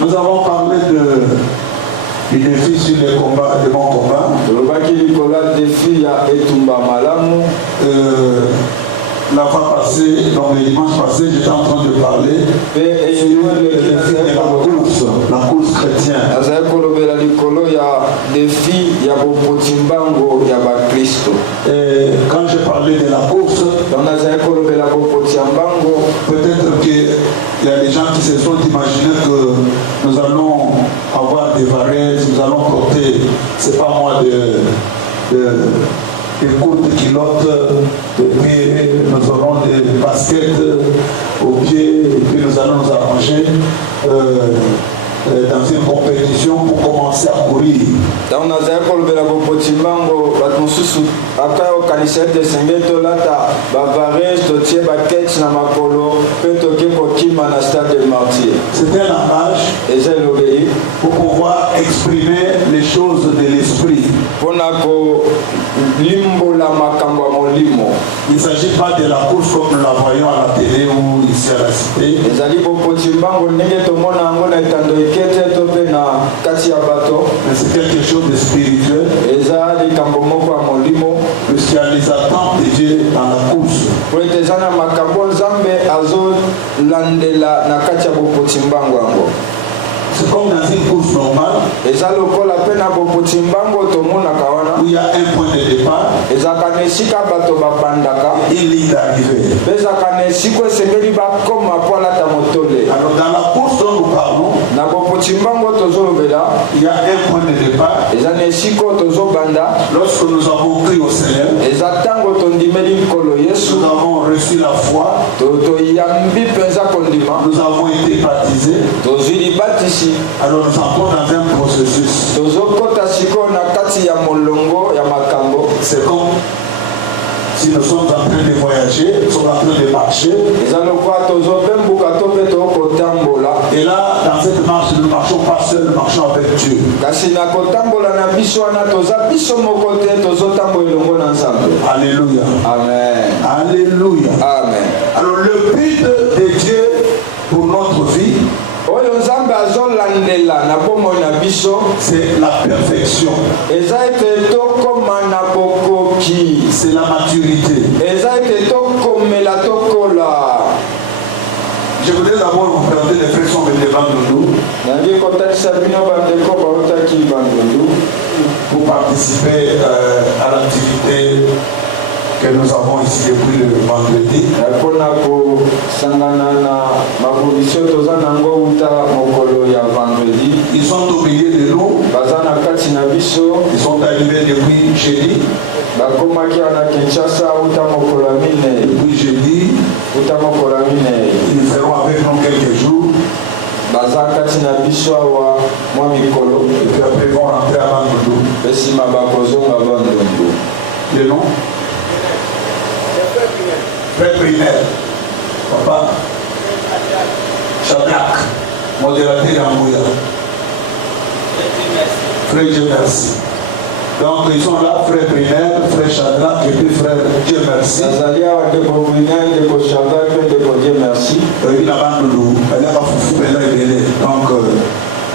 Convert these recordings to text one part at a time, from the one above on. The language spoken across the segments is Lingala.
Nous avons parlé du défi sur les combats, de mon combat. La fois passée, donc le dimanche passé, j'étais en train de parler de la course chrétienne. Et quand j'ai parlé de la course, peut-être qu'il y a des gens qui se sont imaginés que nous allons avoir des varaises, nous allons porter, c'est pas moi des courtes culottes, et puis nous aurons des baskets aux pieds, et puis nous allons nous arranger dans une compétition pour commencer à courir. C'est un langage pour pouvoir exprimer les choses de l'esprit. Il ne s'agit pas de la course comme nous la voyons à la télé ou ici à la cité. Mais c'est quelque chose de spirituel. Parce qu'il y a les attentes de Dieu dans la course. C'est comme dans une course normale où il y a un point de départ et une ligne d'arrivée. Alors dans la course dont nous parlons, il y a un point de départ. Lorsque nous avons cru au Seigneur, nous avons reçu la foi, nous avons été baptisés. Alors nous entrons dans un processus. C'est comme si nous sommes en train de voyager, nous sommes en train de marcher. Et là, dans cette marche, nous ne marchons pas seuls, nous marchons avec Dieu. Alléluia. Amen. Alléluia. Amen. Alors le but de Dieu pour notre vie, c'est la perfection. C'est la maturité. Je voudrais d'abord vous présenter les frères qui sont venus devant nous pour participer à l'activité que nous avons ici depuis le vendredi. Ils sont au milieu de nous. Ils sont arrivés depuis jeudi. Depuis jeudi, ils feront avec nous quelques jours. Et puis après ils vont rentrer à Bandundu. Le nom? Frère primaire. Papa Shadrach, modérateur d'Amouya. Frère Dieu merci. Donc ils sont là, frère primaire, frère Shadrach et puis frère Dieu merci. Donc il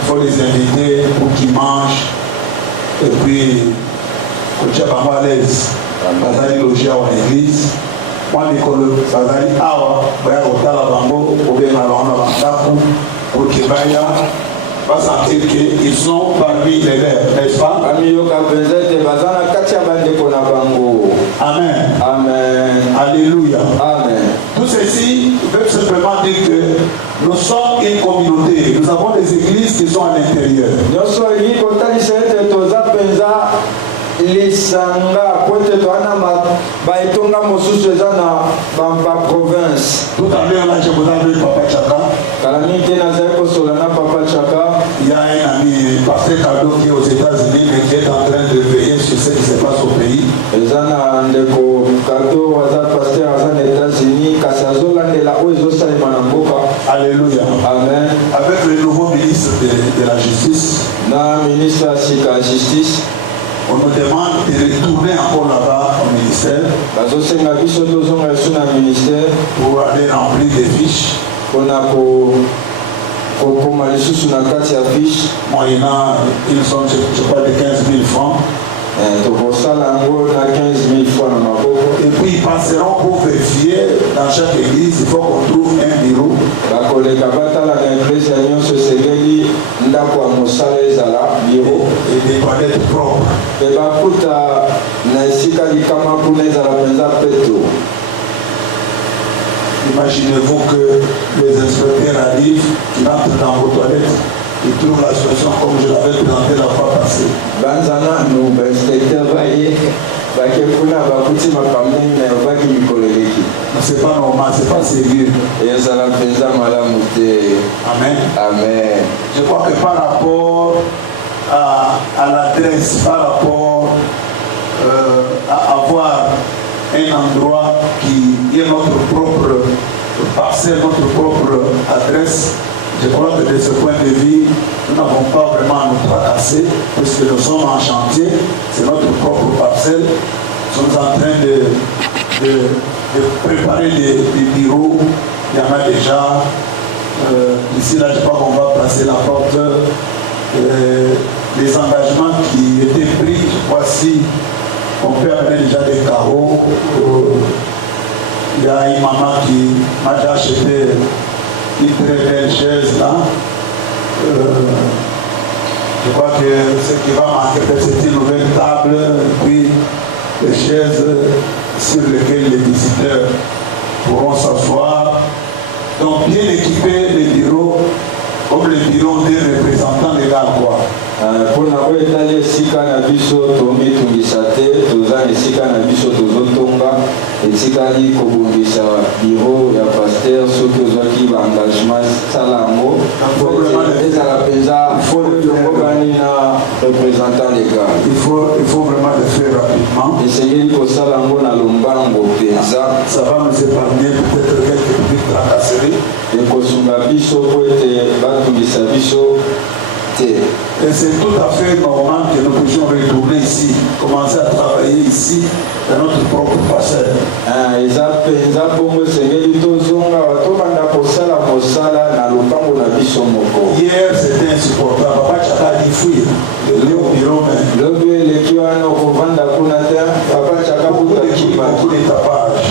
faut les inviter pour qu'ils mangent et puis que tu as pas à l'aise. Bazali logé à l'église. Moi, l'école, Bazali Awa, Baya Otala Bango, Obéna Bana Bandaku, pour qu'ils va sentir qu'ils sont parmi les lèvres, n'est-ce pas? Amen. Amen. Alléluia. Amen. Tout ceci veut simplement dire que nous sommes une communauté. Nous avons des églises qui sont à l'intérieur. Lisanga pote toana baitonga mosusu ezana ba province. Tout à l'heure là je vous ai vu Papa Chaka. Kalami tena zako solana Papa Chaka. Il y a un ami Pasteur Kado qui est aux États-Unis mais qui est en train de veiller sur ce qui se passe au pays. Ezana ndeko Kado waza pasteur azana États-Unis kasazola ndela ozo salima na mboka. Alléluia. Amen. Avec le nouveau ministre de la justice. Na ministre de la justice. On nous demande de retourner encore là-bas au ministère pour aller remplir des fiches. moyennant une somme, je crois, de 15 000 francs. Et puis ils passeront pour vérifier dans chaque église, il faut qu'on trouve un bureau. Et des toilettes propres. Imaginez-vous que les inspecteurs arrivent, ils entrent dans vos toilettes, ils trouvent la situation comme je l'avais présenté la fois passée. C'est pas normal, c'est pas sérieux. Amen. Amen. Je crois que par rapport à l'adresse, par rapport à avoir un endroit qui est notre propre parcelle, notre propre adresse, je crois que de ce point de vue, nous n'avons pas vraiment à nous tracasser, puisque nous sommes en chantier, c'est notre propre parcelle. Nous sommes en train de préparer des bureaux, il y en a déjà. Ici, là, je crois qu'on va passer la porte. Les engagements qui étaient pris, voici, on peut amener déjà des carreaux. Il y a une maman qui m'a déjà acheté une très belle chaise là. Je crois que ce qui va manquer, c'est une nouvelle table, puis les chaises sur lesquelles les visiteurs pourront s'asseoir. Donc bien équiper les bureaux comme les bureaux des représentants légaux quoi. Pour n'avoir étalé sika na biso tombi tungisate toza sika na biso tozotonga etikali kobongisa bureau ya pasteur soki ozwaki baengagement salango ezala mpenza tongokani na représentant légal. Il faut vraiment le faire rapidement. esengeli kosala yango na lombango mpenza. Ça va nous épargner peut-être quelques petites tracasseries. ekosunga biso po ete batungisa biso. Et c'est tout à fait normal que nous puissions retourner ici, commencer à travailler ici, dans notre propre parcelle. Hier, c'était insupportable. Papa Chaka dit fouille. Le bureau même. Beaucoup de tapage.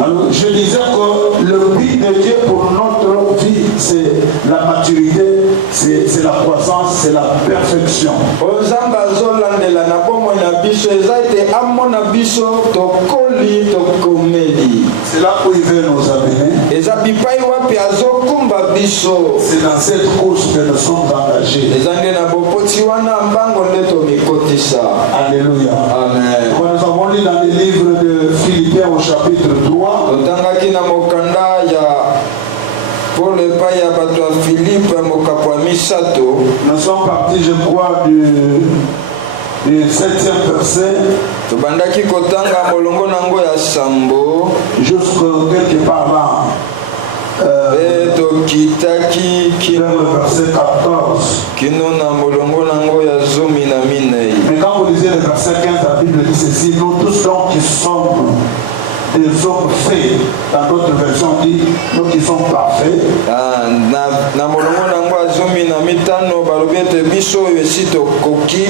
Alors, je disais que le but de Dieu pour notre vie, c'est la maturité, c'est la croissance, c'est la perfection. C'est là où il veut nous amener. C'est dans cette course que nous sommes engagés. Alléluia. Amen. Quand nous avons lu dans le livre de Philippiens au chapitre 3, pour le paya bato Philippe mokapo misato. Nous sommes partis, je crois, du 7e verset. Tobandaki kotanga molongo nango ya sambo jusqu'à quelque part là. Tokitaki le verset 14. Kino na molongo nango ya zomi na minei. Mais quand vous lisez le verset 15, la Bible dit ceci: nous tous donc qui sommes des hommes faits, dans d'autres versions dit nous qui sommes parfaits. Na molongo nango azomi na mitano balobete biso yesito koki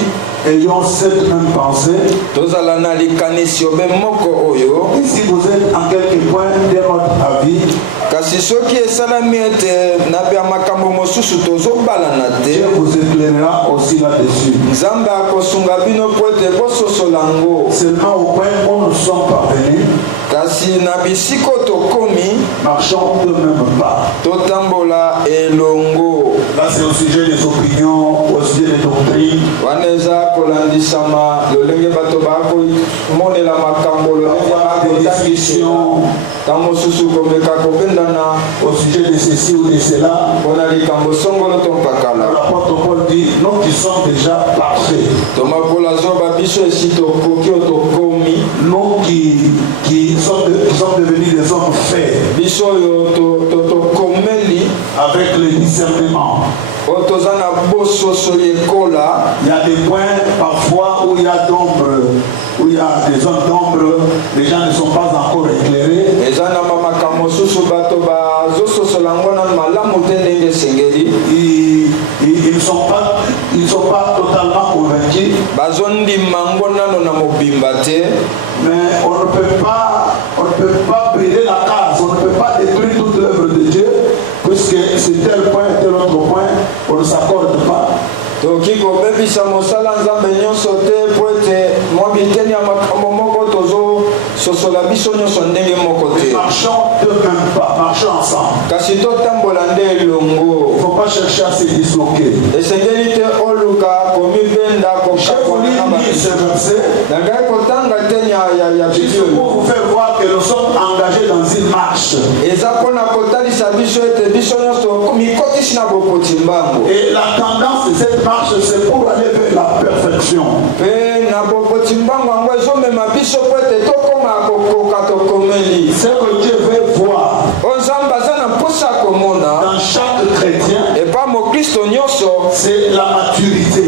ayons cette même pensée. Tozala na likanisi obe moko oyo. Et si vous êtes en quelque point de notre avis, kasi soki esalami ete na bia makambo mosusu tozobalana te, Dieu vous éclairera aussi là-dessus. Nzambe akosunga bino po ete bososola ngo. Seulement au point où nous sommes parvenus, kasi na bisiko tokomi, marchons de même pas. Totambola elongo. Là c'est au sujet des opinions, au sujet des doctrines. Waneza kolandisama lolenge bato bako monela makambo lolenge des discussions tango susu komeka kobendana au sujet de ceci ou de cela. Pona likambo songolo tompakala. L'apôtre Paul dit nous qui sommes déjà parfaits. Toma kola zoba biso esito koki otokomi. Nous qui sommes devenus des hommes faits. Biso yo tokomeli avec le discernement. Il y a des points parfois où il y a d'ombre, où il y a des zones d'ombre, les gens ne sont pas encore éclairés. ils ne sont pas totalement convaincus. Mais on ne peut pas briser la case, on ne peut pas détruire toute l'œuvre de Dieu, puisque c'est tel point, tel autre point, on ne s'accorde pas. Donc il faut même ça mosala nzambe nyonso te po ete mwa biteni ya makambo moko tozososola biso nyonso ndenge moko te. Marchons de même pas, marchons ensemble. Kasi totambola nde elongo. Il ne faut pas chercher à se disloquer. Esengeli te oluka komibenda kokakona ce verset. Nangai kotanga te ya Bible pour vous faire voir que nous sommes engagés dans une marche. Eza pona kotalisa biso ete biso nyonso mikotisi na bokoti mbango. Et la tendance de cette marche, c'est pour aller vers la perfection. C'est que Dieu veut voir dans chaque chrétien, c'est la maturité.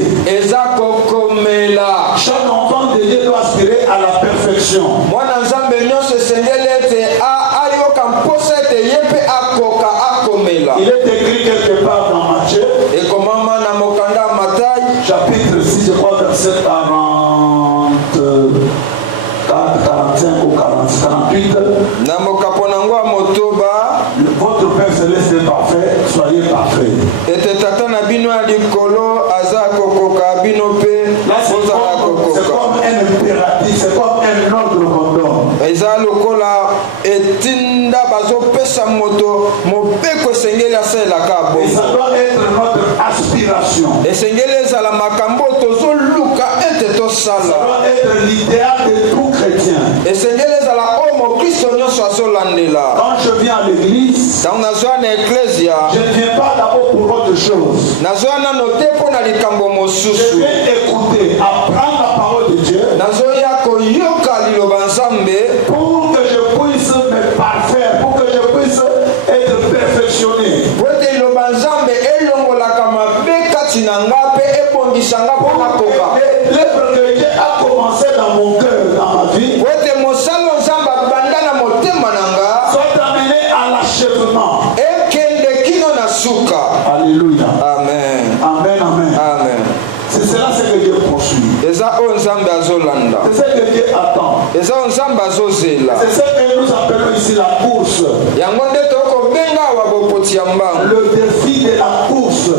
Chaque enfant de Dieu doit aspirer à la perfection. Il est écrit quelque part dans Matthieu, chapitre 6, je crois, verset 45 ou 48. Votre Père Céleste est parfait, soyez parfait. Là, c'est comme un impératif, c'est comme un ordre qu'on donne. Et ça doit être notre aspiration. Ça doit être l'idéal de tout chrétien. Quand je viens à l'église, je ne viens pas d'abord pour autre chose. Je viens écouter, apprendre la parole de Dieu pour que je puisse me parfaire, pour que je puisse être perfectionné. L'œuvre que Dieu a commencé dans mon cœur, dans ma vie, soit amené à l'achèvement. Alléluia. Amen. Amen, amen. Amen. C'est cela ce que Dieu poursuit. C'est ce que Dieu attend. C'est ce que nous appelons ici la course. Le défi de la course.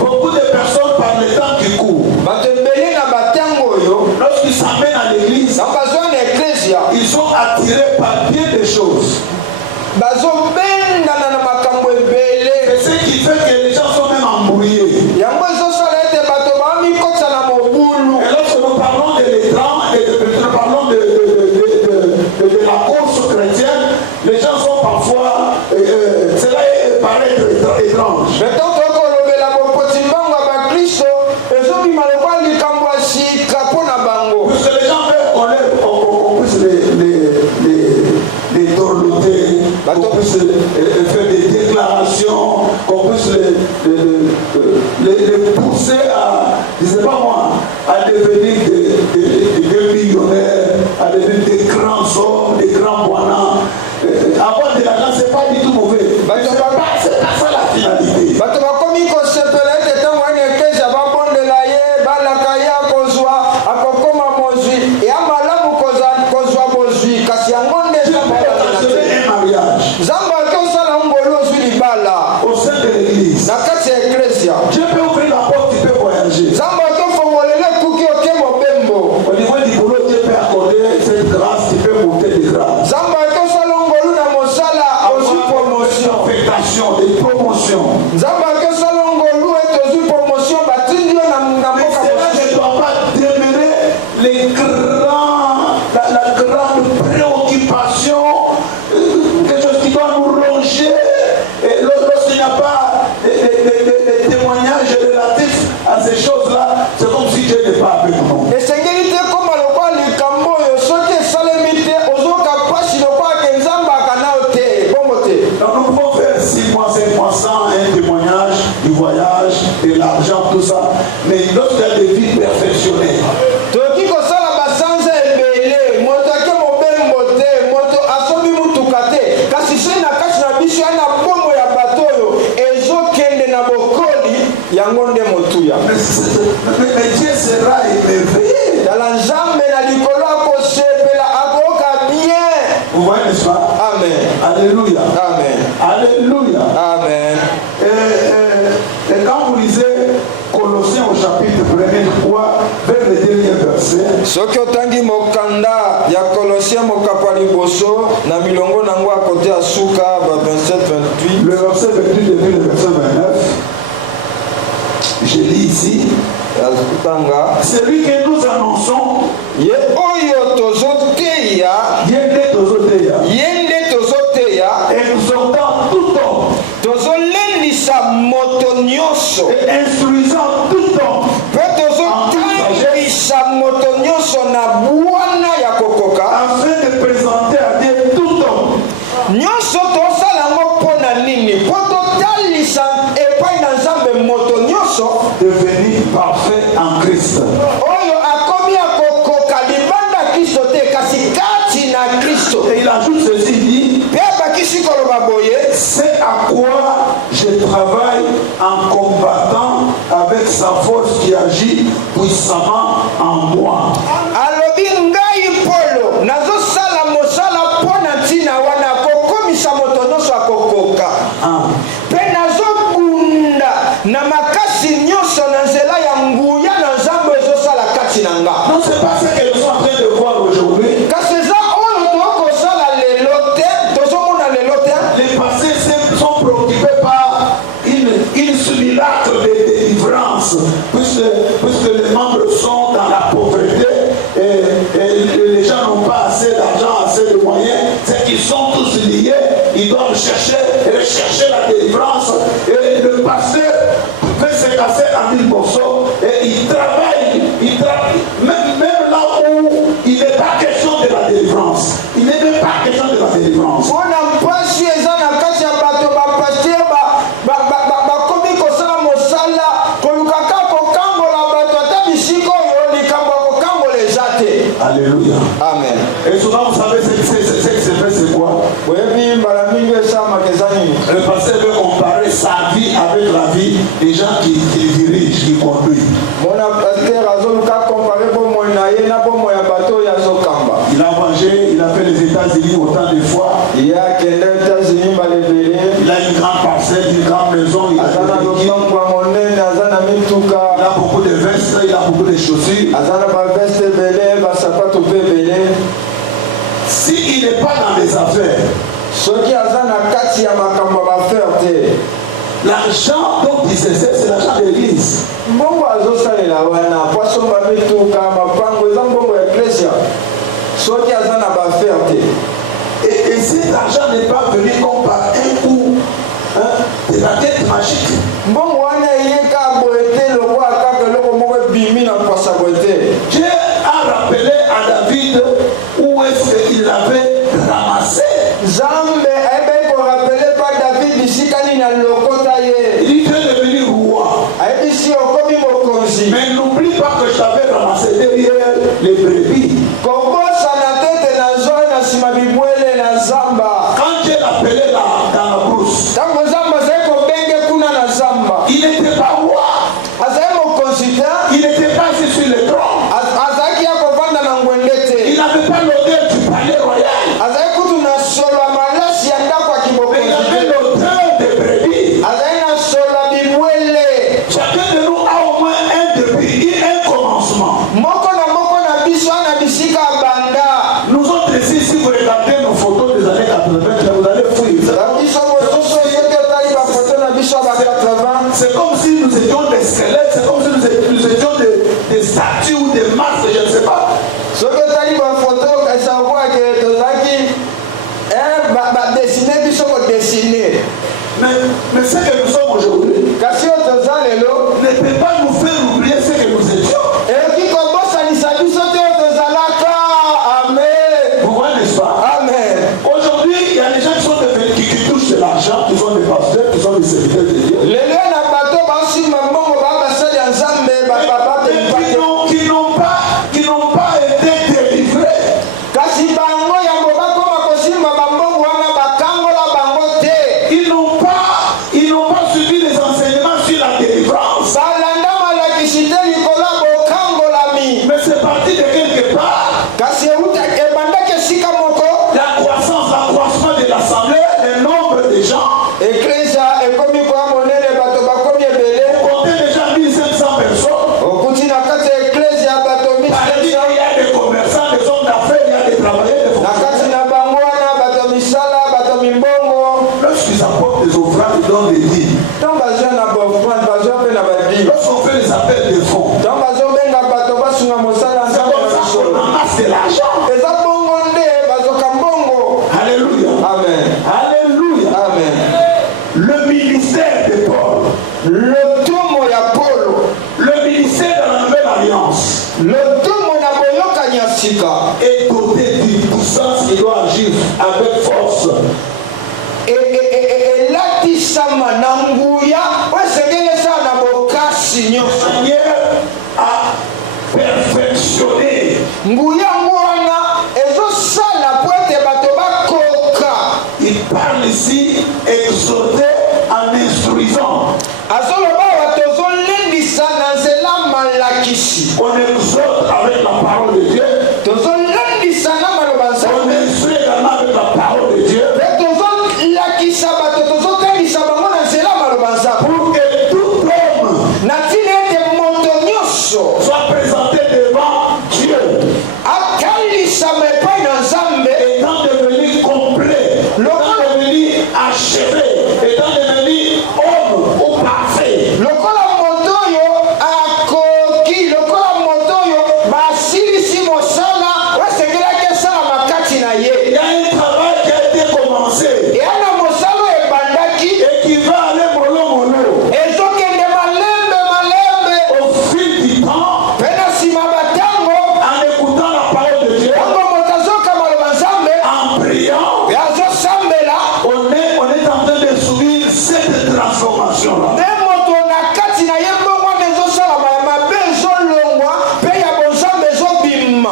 Beaucoup de personnes par le temps qui courent, lorsqu'ils s'amènent à l'église, ils sont attirés par bien des choses. C'est ce qui fait que les gens sont même embrouillés. Et lorsque nous parlons de l'étrange, nous parlons de la course chrétienne, les gens sont parfois, cela paraît étrange. Puisque les gens veulent qu'on puisse les dorloter, qu'on puisse faire des déclarations, qu'on puisse les pousser à, je ne sais pas moi, à devenir des millionnaires, à devenir des grands hommes, des grands moines. Avoir de l'argent, c'est pas du tout mauvais. C'est pas ça la finalité. Au sein de l'église, Dieu peut ouvrir la porte, tu peux voyager. Au niveau du boulot, Dieu peut accorder cette grâce, tu peux monter des grâces. Affectation, des promotions. Mais cela ne doit pas demeurer la grande préoccupation, quelque chose qui doit nous ronger. Et lorsqu'il n'y a pas des témoignages relatifs à ces choses-là, c'est comme si Dieu n'est pas avec nous. Donc nous pouvons faire 6 mois, 7 mois sans un témoignage. mais Dieu sera émerveillé. Vous voyez, n'est-ce pas? Amen. Alléluia. Amen. Alléluia. Amen. Et quand vous lisez Colossiens au chapitre 1er, 3, vers le dernier verset. Soki otangi mokanda ya Colossiens mokapa liboso na milongo nango à côté à suka ba 27-28. Le verset 28 depuis le verset 29. Je lis ici. Celui que nous annonçons, ye oyo tozoteya, yende tozoteya, exhortant tout homme, tozolendisa moto nyonso, et instruisant tout homme, pe tozotangisa moto nyonso na bwana ya kokoka, afin de présenter à Dieu tout homme. Nyonso tosala ngo pona nini? Po totalisa epai na Nzambe moto nyonso devenir parfait en Christ. Oyo akomi akokoka libanda Kristo te kasi kati na Kristo. Et il ajoute ceci, dit, c'est à quoi je travaille en combattant avec sa force qui agit puissamment en moi. Alobi ngai Polo nazosala mosala pona ntina wana kokomisa moto nyonso akokoka. Pe nazobunda na makasi nyonso na nzela ya nguya na Nzambe ezosala kati na nga. Non, c'est pas ce que nous sommes en train de voir aujourd'hui. Les passés sont préoccupés par une simulacre de délivrance, puisque les membres sont dans la pauvreté et les gens n'ont pas assez d'argent, assez de moyens, c'est qu'ils sont tous liés, ils doivent rechercher la délivrance. Et le pasteur fait se casser en 1000 morceaux et il travaille, même là où il n'est pas question de la délivrance. Il n'est même pas question de la délivrance. Alléluia. Amen. Et souvent, vous savez ce qui se fait, c'est quoi? Le pasteur veut comparer sa vie avec la vie des gens qui dirigent, qui conduisent. Il a mangé, il a fait les États-Unis autant de fois. Il a une grande parcelle, une grande maison. Il a beaucoup de vestes, il a beaucoup de chaussures. S'il n'est pas dans les affaires, l'argent dont il se sert, c'est l'argent de l'église. Et cet argent n'est pas venu comme par un coup de la tête magique. Dieu a rappelé à David où est-ce qu'il avait ramassé. Il était devenu roi. Mais n'oublie pas que je t'avais ramassé derrière les brebis. Quand Dieu l'appelait dans la brousse, il n'était pas roi. Il n'était pas assis sur le trône. Il n'avait pas l'odeur du palais royal. Mais il avait l'odeur des brebis. Chacun de nous a au moins un début, un commencement. Nous autres ici, si vous regardez nos photos des années 80, vous allez fouiller. C'est comme si nous étions des squelettes, c'est comme si nous étions des statues ou des masques, je ne sais pas. Mais ce que nous sommes aujourd'hui ne peut pas nous faire oublier ce que nous étions. Vous voyez, n'est-ce pas? Amen. Aujourd'hui, il y a des gens qui sont devenus, qui touchent de l'argent, qui sont des pasteurs, qui sont des serviteurs de Dieu. Qui n'ont pas été délivrés. Ils n'ont pas suivi les enseignements sur la délivrance. Lorsqu'ils apportent des offrandes, ils donnent des dîmes. Lorsqu'on fait les appels de fonds, c'est comme ça qu'on amasse de l'argent. Alléluia. Amen. Alléluia. Amen. Le ministère de Paul, le ministère de la Nouvelle Alliance, est doté d'une puissance qui doit agir avec force. À perfectionner. Il parle ici, exhorter en instruisant. On exhorte avec la parole de Dieu. On instruit également avec la parole de Dieu. Pour que tout homme soit présenté devant Dieu, étant devenu complet, étant devenu achevé, étant devenu homme ou parfait. Il y a un travail qui a été commencé et qui va aller mollo. Au fil du temps, en écoutant la parole de Dieu, en priant, on est en train de subir cette transformation-là.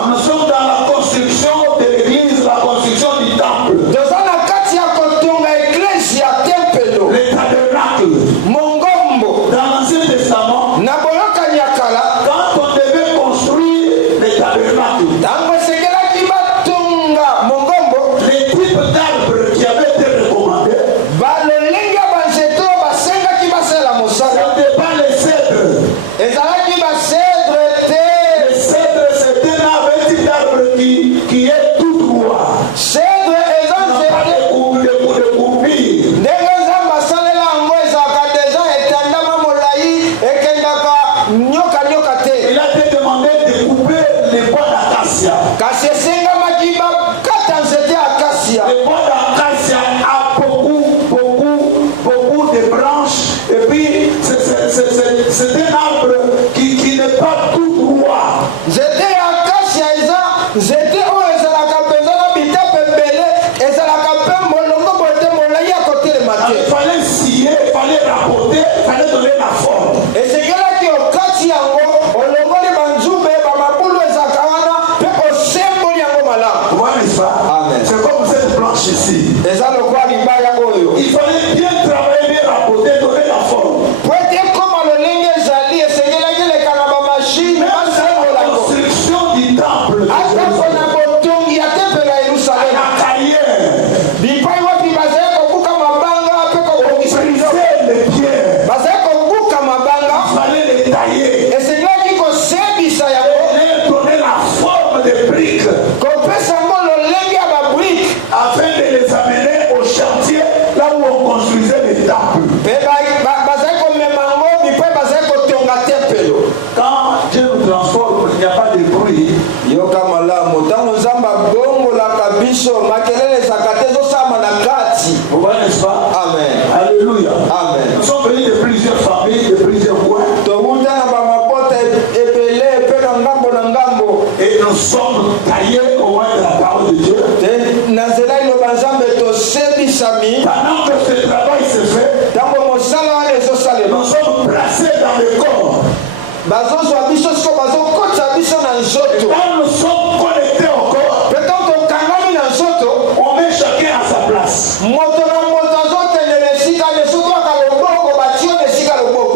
Nous sommes dans la construction de l'église, la construction du temple, les tabernacles. Dans l'Ancien Testament, quand on devait construire les tabernacles, les types d'arbres qui avaient été recommandés, ce n'était pas les cèdres. Les cèdres, c'est un type d'arbre qui est tout droit. De courbure. Il a été demandé de couper les bois d'acacia. Le bois d'acacia a beaucoup de branches. Et puis, c'est un arbre qui n'est pas tout droit. Il fallait scier, il fallait rapporter, il fallait donner la forme. Voilà, n'est-ce pas? Amen. C'est comme cette planche ici. Il fallait bien travailler, bien rapporter, donner la forme. La construction du temple, la carrière, les pierres, il fallait les tailler, donner la forme des briques, afin de les amener au chantier, là où on construisait les temples. Quand Dieu nous transforme, il n'y a pas de bruit. Vous voyez, n'est-ce pas? Amen. Alléluia. Amen. Nous sommes venus de plusieurs familles, de plusieurs coins. Et nous sommes taillés au moins de la parole de Dieu. Pendant que ce travail se fait, nous sommes placés dans le corps. Quand nous sommes connectés au corps, on met chacun à sa place.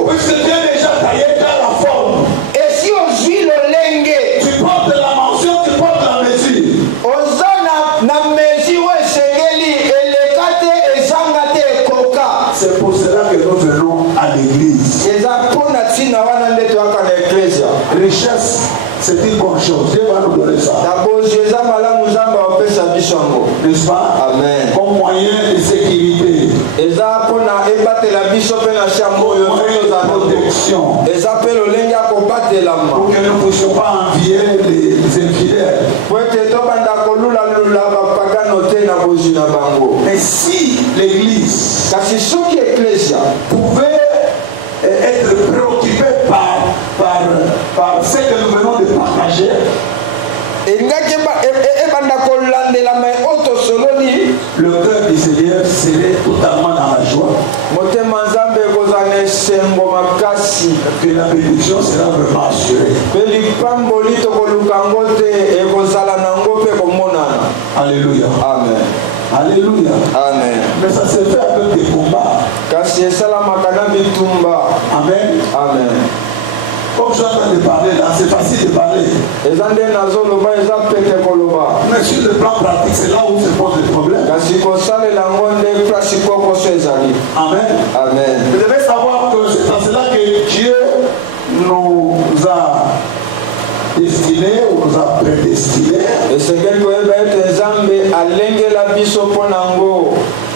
Puisque tu es déjà taillé dans la forme. Tu portes la mention, tu portes la mesure. C'est pour cela que nous venons à l'église. Richesse, c'est une bonne chose. Dieu va nous donner ça. N'est-ce pas? Amen. Comme moyen de sécurité. eza pona ebatela biso pe na chambo yo protection. eza pe lolenga ko batelama Pour que nous ne puissions pas envier les infidèles. po ete tobanda kolula bapagano te na bozwi na bango. Mais si l'Église kasi soki eklesia pouvait être préoccupée par ce que nous venons de partager, engaki ebanda kolandela mai oyo tosololi, le cœur du Seigneur serait totalement dans la joie. motema nzambe ekozala na esengo makasi, Que la bénédiction sera vraiment assurée. mpe lipamboli tokoluka ngo te ekozala nango mpe komonana. Alléluia. Amen. Alléluia. Amen. Mais ça se fait avec des combats. kasi esalamaka na bitumba. Amen. Amen. Comme je suis en train de parler là, c'est facile de parler. eza nde nazoloba eza pete koloba, Mais sur le plan pratique, c'est là où se pose le problème. kasi kosalela ngo nde place kokoso ezali. Amen. Amen. Vous devez savoir que c'est à cela que Dieu nous a destinés ou nous a prédestinés. esengeli koyeba ete nzambe alengela biso mpo nango.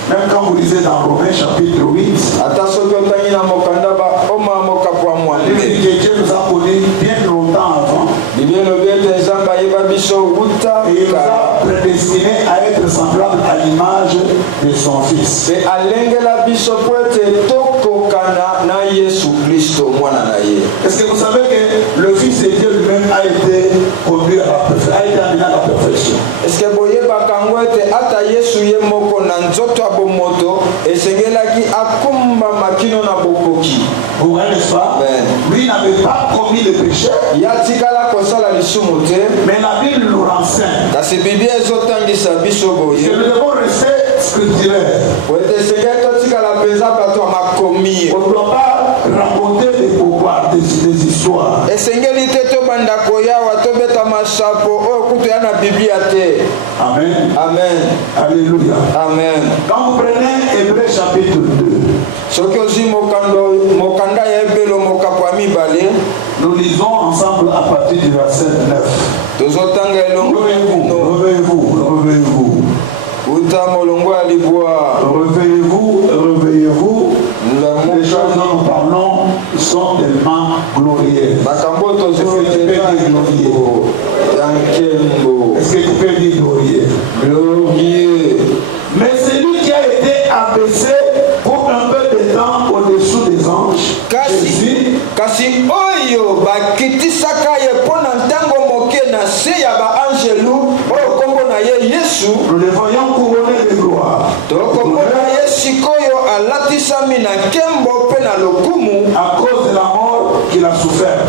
Même quand vous lisez dans Romains chapitre 8, ata soki otangi na mokanda baoma mokapo ya il mwaleli, dit que Dieu nous a connus bien longtemps avant biblia elobi ete nzambe ayeba biso wuta et il nous kala, a prédestinés à être semblables à l'image de son Fils. mpe alengela biso mpo ete tokokana na yesu kristo mwana na ye. Est-ce que vous savez que le Fils de Dieu lui-même a été conduit à la perfection, a été amené à la perfection? eske boyebaka ngo ete ata yesu ye moko na nzoto ya bomoto esengelaki akumbama kino na bokoki. Vous voyez, n'est-ce pas? Amen. Lui n'avait pas commis le péché, ya tikala kosala lisumu te, mais la Bible nous renseigne kasi biblia ezotangisa biso que boye nous devons rester scripturaires. po ete esengeli totikala mpenza bato ya makomi. On ne doit pas raconter des pouvoirs, des histoires. esengeli te tobanda koyawa tobeta masapo oyo kutu ya na biblia te. Amen. Amen. Alléluia. Amen. Quand vous prenez Hébreu chapitre 2, soki ozwi mokanda ya ebelo mokapo ya mibale, nous lisons ensemble à partir du verset 9. tozotanga elongo Réveillez-vous. uta molongo ya libwa. Réveillez-vous. Les choses dont nous parlons sont tellement glorieuses. makambo tozoleta ya nkembo Est-ce que tu peux dire glorieux? glorieux. Mais celui qui a été abaissé pour un peu de temps au-dessous des anges, kasi oyo bakitisaka ye mpo na ntango moke na se ya baangelu oyo kombo na ye yesu, nous le voyons couronné de gloire tokomona ye sikoyo alatisami na nkembo mpe na lokumu à cause de la mort qu'il a souffert.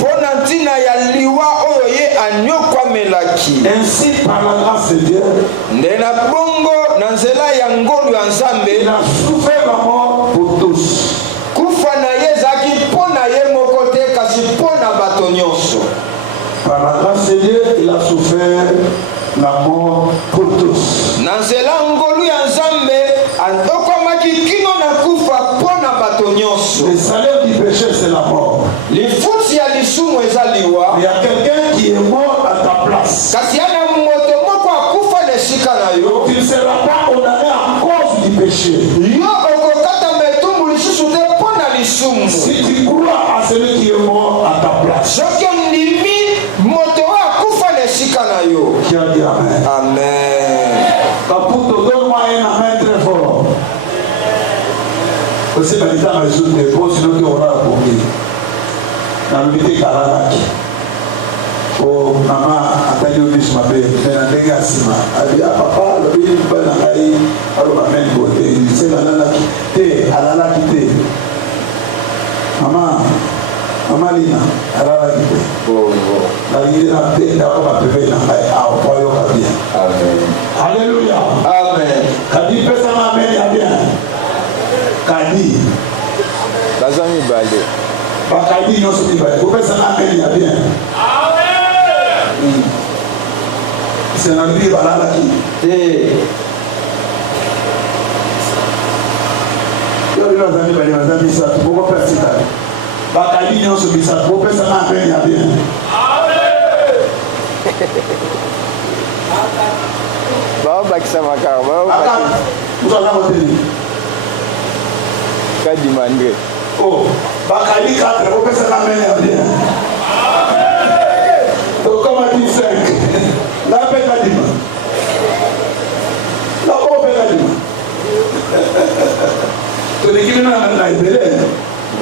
mpo na ntina ya liwa oyo ye anyokwamelaki. Ainsi, par la grâce de Dieu, nde na bongo na nzela ya ngolu ya nzambe il a souffert la mort pour tous. kufa na ye ezalaki mpo na ye moko te kasi mpo na bato nyonso. Par la grâce de Dieu, il a souffert la mort pour tous. na nzela ngolu ya nzambe okomaki kino na kufa mpo na bato nyonso. Le salaire du péché, c'est la mort. lifuti ya lisumu eza liwa, Il y a quelqu'un qui est mort à ta place. kasi ya na moto moko akufa na esika na yo. Tu ne seras pas condamné à cause du péché. yo okokatama etumbu lisusu te mpo na lisumu. Si tu crois à celui qui est mort à ta place. soki ondimi moto oyo akufa na esika na yo. Qui a dit Amen? Amen. Caputo, donne-moi un amen très fort. Aussi, dans l'état de Jésus, mais bon, sinon tu auras compris. Dans le métier Karalaki. Oh, maman, attendez au bus, ma belle. Mais la nègre à Sima. Elle dit, ah, papa, le bébé, il va dans la vie. Alors, ma mère, il dit, c'est la nana qui t'est, à la nana qui t'est. Maman, maman Lina, à la nana qui t'est. Bon. La Lina, t'es, d'accord, ma bébé, là, à au poil, au bien. Amen. Alléluia. Amen. Kadi pesa ma amen ya bien. Kadi. baza mibale. Bakadi nyonso mibale. Kopesa ma amen ya bien. Amen. C'est na bibi balalaki. Yo lelo baza mibale baza misatu. Bokopesa sitani. Bakadi nyonso misatu. Kopesa ma amen ya bien. Bao bakisa makao. Aka. Mutu aza moteli. Kadimandre. Oh, Bakali 4, vous pouvez s'en amener à bien. Donc, comme on dit 5, là, on fait Kadima. Là, on fait Kadima. Donc, l'équipe n'a été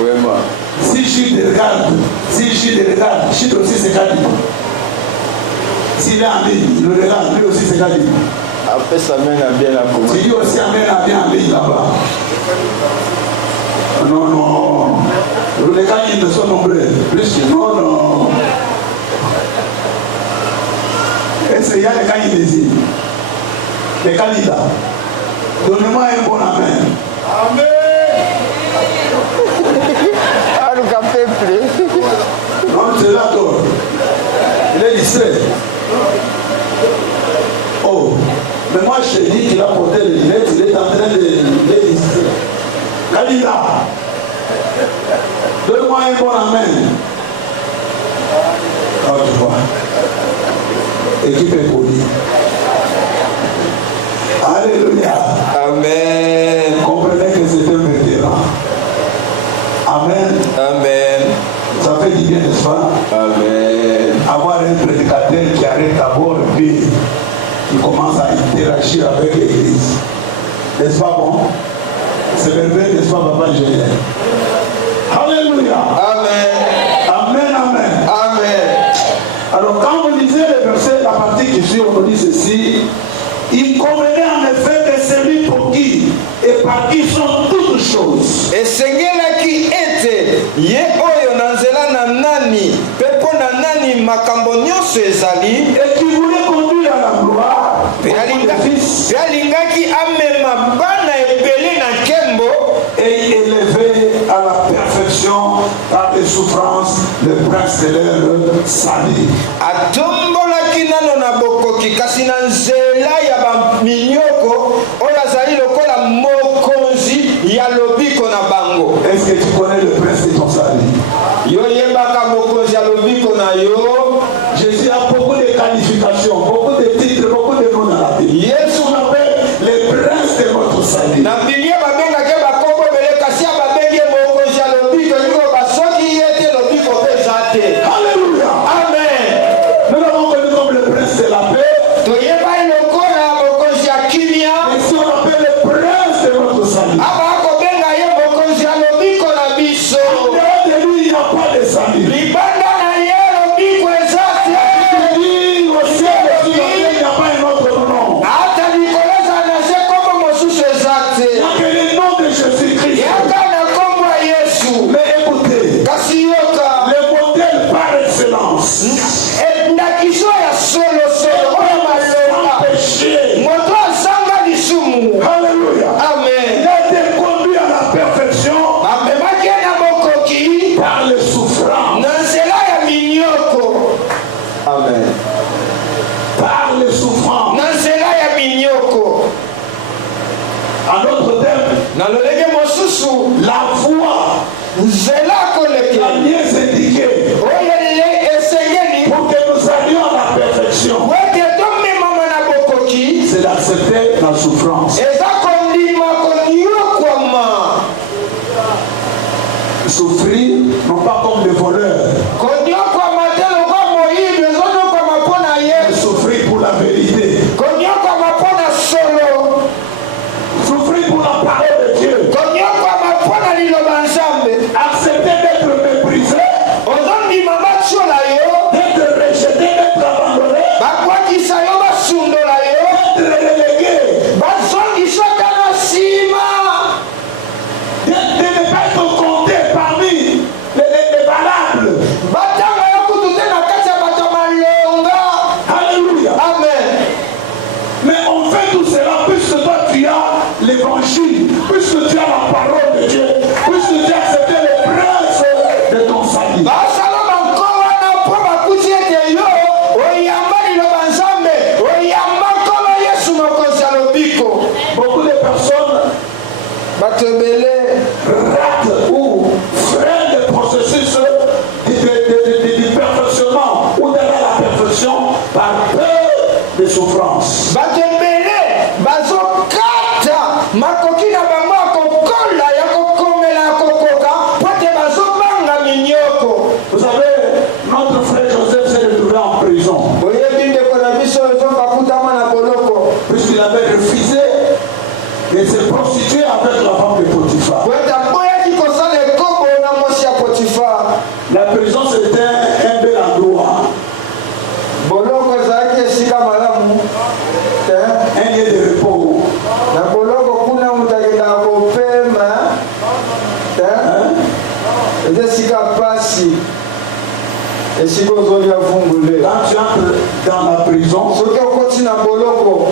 Vraiment. si je regarde, Chid aussi c'est Kadima. S'il est en ligne, il le regarde, lui aussi c'est Kadima. Après, ça mène à bien la commande. Si lui aussi amène à bien en ligne là-bas. Non, non. Les candidats sont nombreux. Plus que non. Est-ce qu'il y a des candidats ici? Les candidats. Donnez-moi un bon amen. Amen. Ah, le café plaît. Non, c'est là, toi. Il est distrait. Oh. Mais moi, je te dis qu'il a porté les lunettes, il est en train de les distraire. Kalila, donne-moi un bon amen. Oh, tu vois. Équipe est polie. Alléluia. Amen. Comprenez que c'est un vétéran. Amen. Amen. Ça fait du bien, n'est-ce pas? Amen. Avoir un prédicateur qui arrête d'abord et puis qui commence à interagir avec l'église. N'est-ce pas bon? C'est merveilleux, n'est-ce pas, papa ingénieur? Alléluia. Amen. Amen, amen. Amen. Alors, quand vous lisez les versets, la partie qui suit, on dit ceci. Il convenait en effet de celui pour qui et par qui sont toutes choses. Esengelaki ete ye oyo na nzela na nani mpe mpo na nani makambo nyonso ezali Et qui voulait conduire à la gloire. mpe alingaki amema bana ebele na nkembo Et élevé à la perfection par les souffrances, le prince de leur salut. atombolaki nano na bokoki kasi na nzela ya baminyoko oyo azali lokola mokonzi ya lobiko na bango. Est-ce que tu connais le prince de ton salut? Yo yebaka mokonzi ya lobiko na yo. Jésus a beaucoup de qualifications, beaucoup de titres, beaucoup de noms dans la Bible. Yesu On appelle le prince de notre salut. na Biblia babengaki bakombo ebele kasi ababengi mokonzi ya lobiko ndiko basoki ye te lobiko mpe eza te. Alléluia. Amen. Nous l'avons connu comme le prince de la paix. toyebai lokola mokonzi ya kimia Ici on appelle le prince de notre salut. abakobenga ye mokonzi ya lobiko na biso. En dehors de lui, il n'y a pas de salut. libanda na ye lobiko eza te. Au ciel, il n'y a pas un autre nom. ata likoleza na se kombo mosusu eza te. Il n'y a que le nom de Jésus-Christ. yaka na kombo ya yesu. Mais écoutez, kasi yoka le modèle par excellence. ndakiso ya solosolo oyo maloba Péché. moto azanga lisumu. Alléluia. Il amen. a été conduit à la perfection bamemaki ye na bokoki par les souffrances. na nzela ya minyoko. amen. Par les souffrances. na nzela ya minyoko. En d'autres termes, na lolenge mosusu la voie nzela la kolekela mieux indiquée oyo esengeli pour que nous allions à la perfection, wete tomemama na bokoki c'est d'accepter la souffrance. eza kondima koniokwama. Souffrir, non pas comme des voleurs, koniokwama te lokwa moyibi ezonokwama mpo na mais yesu. souffrir pour la vérité. koniokwama mpo na solo. Souffrir pour la parole de Dieu. koniokwama mpo na liloba nzambe. Accepter d'être méprisé, ozondima batiola yo d'être rejeté, d'être abandonné, bakwakisa yo basundola yo d'être relégué, bazongisa kana nsima de ne pas être compté parmi les valables. batanga yo kutu te na kati ya bato ya malonga. Alléluia. amen. Mais on fait tout cela puisque toi tu as l'évangile, puisque tu as la parole de Dieu, puisque tu as accepté le prince de ton salut. basala banko wana mpo bakuti ete yo oyamba liloba nzambe oyamba nkolo yesu mokonzi ya lobiko. Beaucoup de personnes bato ebele ratent ou freinent le processus du perfectionnement ou d'aller à la perfection par peur de souffrance. bato ebele bazokata makoki na bango ya kokola ya kokomela ezesika pasi esika ozoli afungule. Quand tu entres dans la prison, soki okoti na boloko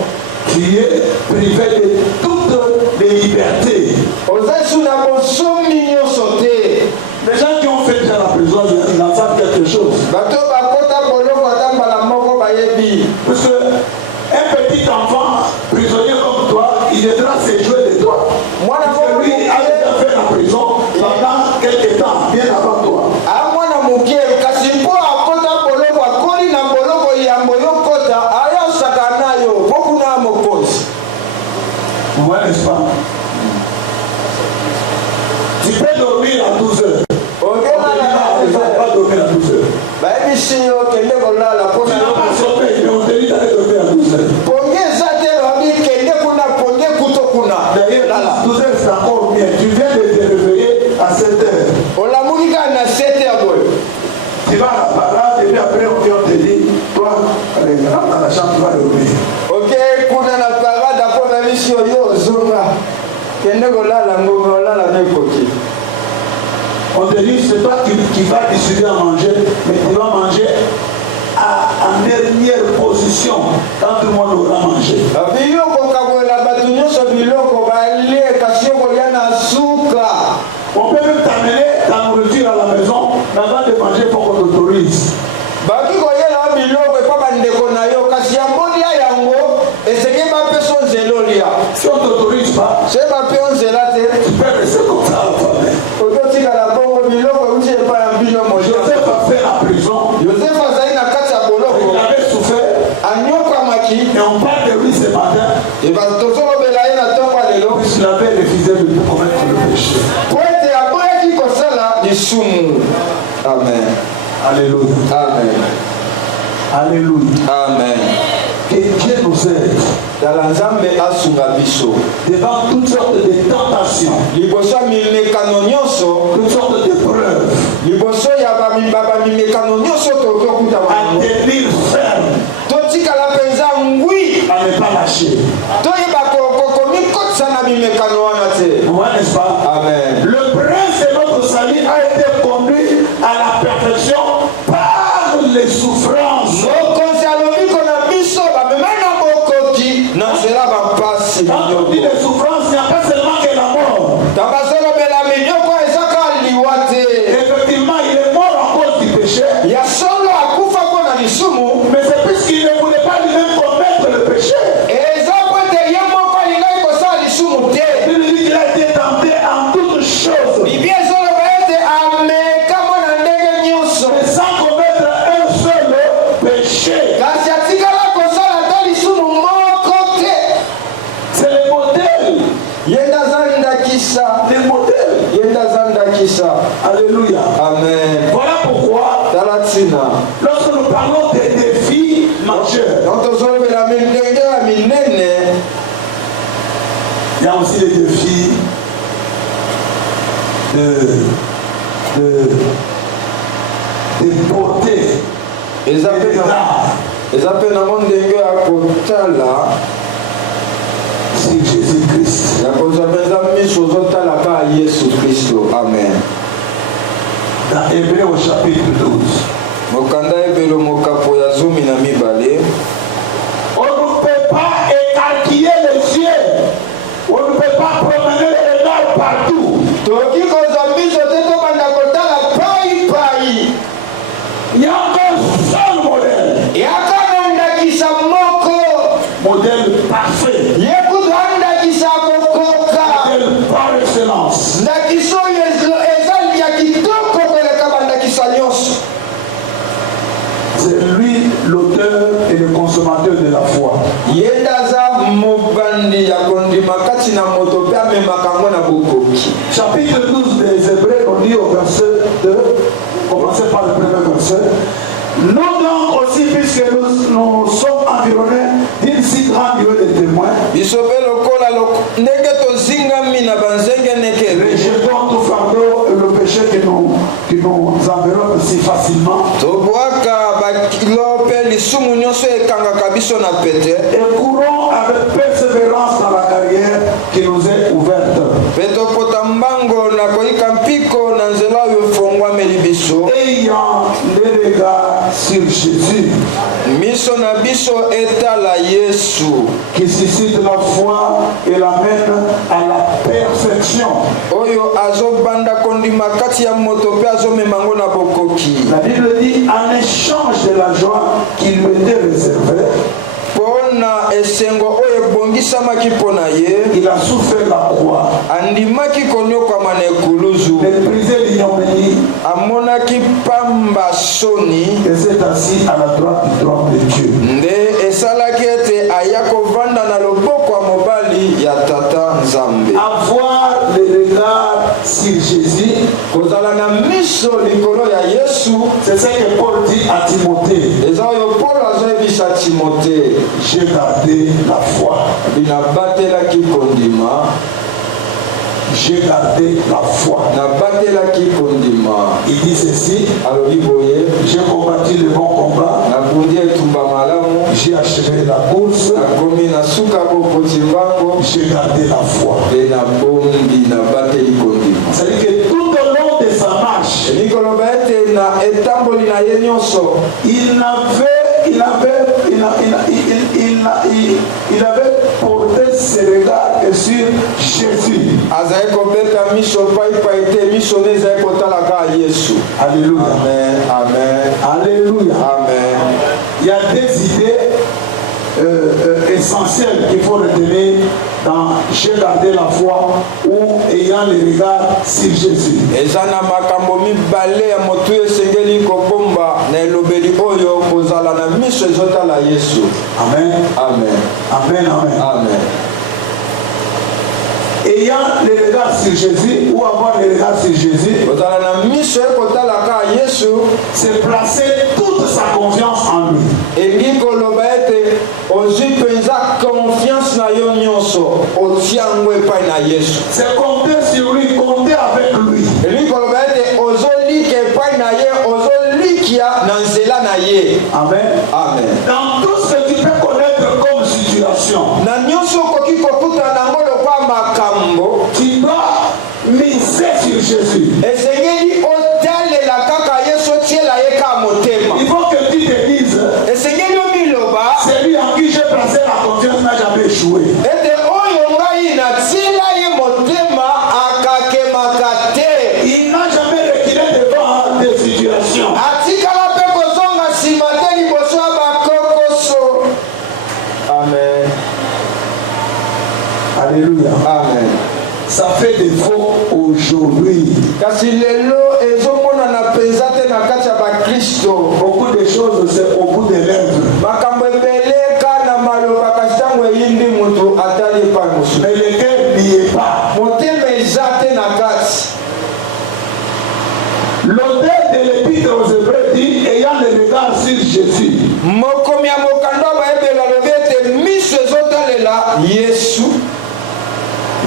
tu es privé de toutes les libertés. ozali su na bonsomi nyonso te. Les gens qui ont fait déjà la prison, ils en savent quelque chose. bato bakota boloko ata mbala moko bayebi. Parce que un petit enfant prisonnier comme toi, il devra se jouer de toi. Mwana Parce que lui a déjà fait la prison pendant quelques temps, bien avant toi. mwana moke kasi mpo akota boloko akoli na boloko yambo yokota ayosaka nayo bokuna mokonzi. Ouais, n'est-ce pas? Tu peux dormir à 12 heures. On ne va pas dormir à 12 heures. Tu n'as pas sommeil, mais on te dit d'aller dormir à 12 heures. D'ailleurs, 12 heures c'est encore bien. Tu viens de te réveiller à 7 heures. Tu vas à la parade et puis après on vient te dire, toi, allez, rentre dans la chambre, tu vas dormir. Ok, kuna na parade après la mission yo zonga. Kende kolala ngoma olala na koki. On te dit, c'est toi qui vas décider à manger, mais tu vas manger en dernière position quand tout le monde aura mangé. On peut même t'amener ta nourriture à la maison, mais avant de manger, il faut qu'on t'autorise. Si on ne t'autorise pas, tu peux rester comme ça à la famille. Joseph a fait la prison. Il avait souffert. Et on parle de lui ce matin. Puisqu'il avait refusé de commettre le péché. Amen. Alléluia. Amen. Alléluia. Amen. Que Dieu nous aide devant toutes sortes de tentations, toutes sortes d'épreuves, à tenir ferme, à ne pas lâcher. Ouais, n'est-ce pas? Amen. Le prince de notre salut a été conduit à la perfection par les souffrances. Quand on dit les souffrances, il n'y a pas seulement que la mort. Effectivement, il est mort en cause du péché. Mais c'est puisqu'il ne voulait pas lui-même commettre le péché. Il dit qu'il a été tenté en toutes choses, mais sans commettre un seul péché. C'est le modèle. Le modèle. Alléluia. Amen. Voilà pourquoi, lorsque nous parlons des défis majeurs, il y a aussi les défis de beauté et d'art. C'est Jésus-Christ. Amen. Dans Hébreux au chapitre 12. On ne peut pas écarquiller les yeux. On ne peut pas promener les regards partout. Il y a un seul modèle. Modèle parfait. Modèle par excellence. C'est lui l'auteur et le consommateur de la foi. Chapitre 12 des Hébreux, on dit au verset 2, commencez par le premier verset. Nous donc aussi, puisque nous sommes environnés d'une si grande nuée de témoins, rejetons tout fardeau et le péché qui nous environne si facilement. Et courons avec persévérance dans la carrière qui nous est ouverte. betopota mbango na koyika mpiko na nzela oyo efongwameli biso. Ayant les regards sur Jésus, miso na biso etala Yesu, qui suscite la foi et l'amène à la perfection. oyo azobanda kondima kati ya moto pe azomemango na bokoki. La Bible dit en échange de la joie qui lui était réservée, pona esengo oyo ebongisamaki mpona ye, il a souffert la croix, andimaki konyokwama na ekuluzu, méprisé l'ignominie amonaki pamba soni, et s'est assis à la droite du trône de Dieu. nde esalaki ete aya kovanda na loboko ya mobali ya tata Nzambe. Avoir le regard sur Jésus, kozala na miso likolo ya Yesu, c'est ce que Paul dit à Timothée. eza oyo Paulo azoyebisa Timote, J'ai gardé la foi. binabatelaki kondima, J'ai gardé la foi. nabatelaki kondima. Il dit ceci, alobi boye, j'ai combattu le bon combat, nabundi etumba malamu, j'ai achevé la course, nakomi na suka bokoti mbango, j'ai gardé la foi. mpe nabombi nabateli kondima. C'est-à-dire que tout au long de sa marche, elingi koloba ete na etamboli na ye nyonso, il avait porté ses regards sur Jésus. azali kobeta miso paipai te, miso nde ezali kotala kaka Yesu. Alléluia. Amen, amen, Alléluia. amen. Il y a des idées essentielles qu'il faut retenir dans j'ai gardé la foi ou ayant le regard sur Jésus. eza na makambo mibale ya motu esengeli kobomba na elobeli oyo kozala na miso ezotala Yesu. Amen. Amen, Amen. Amen. amen. Ayant le regard sur Jésus ou avoir le regard sur Jésus, kozala na miso ekotala kaka Yesu, c'est placer toute sa confiance en lui. elingi koloba ete ozwi mpenza confiance na yo nyonso otia yango epai na Yesu. C'est compter sur lui, compter avec lui. elingi koloba ete ozolika epai na ye, ozolikia na nzela na ye. Amen. Amen. Dans tout ce que tu peux connaître comme situation, na nyonso okoki kokuta nango lokwa makambo, tu dois miser sur Jésus. esengeli otalela kaka Yesu, otiela ye ka motema. Il faut que tu te dises, esengeli omiloba celui en qui j'ai placé la confiance n'a jamais échoué. ete oyo ngai natiela ye motema akakemaka te. Il n'a jamais reculé devant des situations. atikala mpe kozonga nsima te liboso ya bakokoso. Amen, Alléluia. amen. Ça fait défaut aujourd'hui. kasi lelo ezomonana mpenza te na kati ya bakristo. Beaucoup de choses, c'est au bout des lèvres. makambo ebeleka na maloba, kasi ntango eyindi moto atali epai mosusu. Mais le cœur n'y est pas. motema eza te na kati. L'auteur de l'épître aux Hébreux dit, ayant le regard sur Jésus, mokomi ya mokanda bayebela alobi ete miso ezotalela Yesu.